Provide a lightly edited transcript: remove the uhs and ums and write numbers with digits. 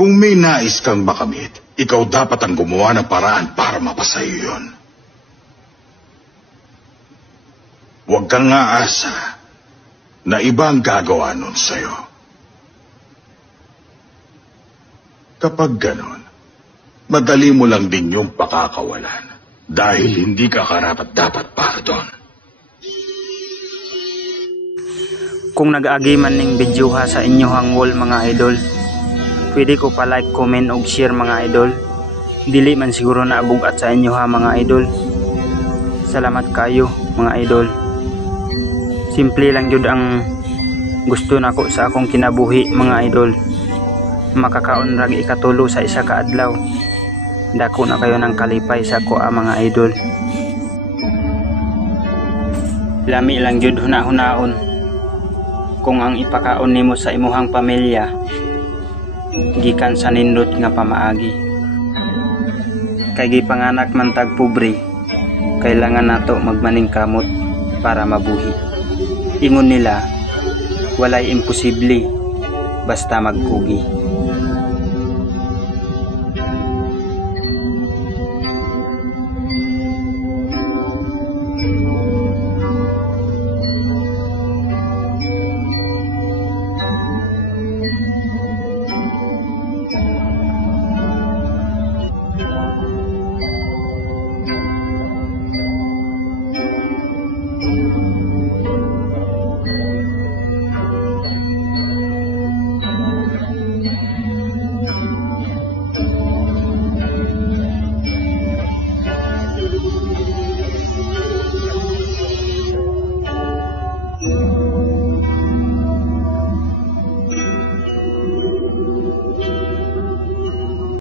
Kung may nais kang makamit, ikaw dapat ang gumawa ng paraan para mapasayo yun. Huwag kang aasa na iba ang gagawa nun sa'yo. Kapag ganon, madali mo lang din yung pakakawalan dahil hindi ka karapat-dapat para doon. Kung nag-agi man ning video ha sa inyohang wall mga idol, pwede ko pa like, comment ug share mga idol. Dili man siguro na abugat sa inyo ha mga idol. Salamat kayo mga idol. Simple lang jud ang gusto nako sa akong kinabuhi mga idol. Makakaon rag ikatulo sa isa ka adlaw. Dako na kayo ng kalipay sa ko mga idol. Lami lang jud huna-hunaon kung ang ipakaon nimo sa imuhang pamilya gikan sa nindot nga pamaagi. Kay gipanganak man tag pobre, kailangan nato magmaning kamot para mabuhi. Ingon nila, walay imposible basta magkugi.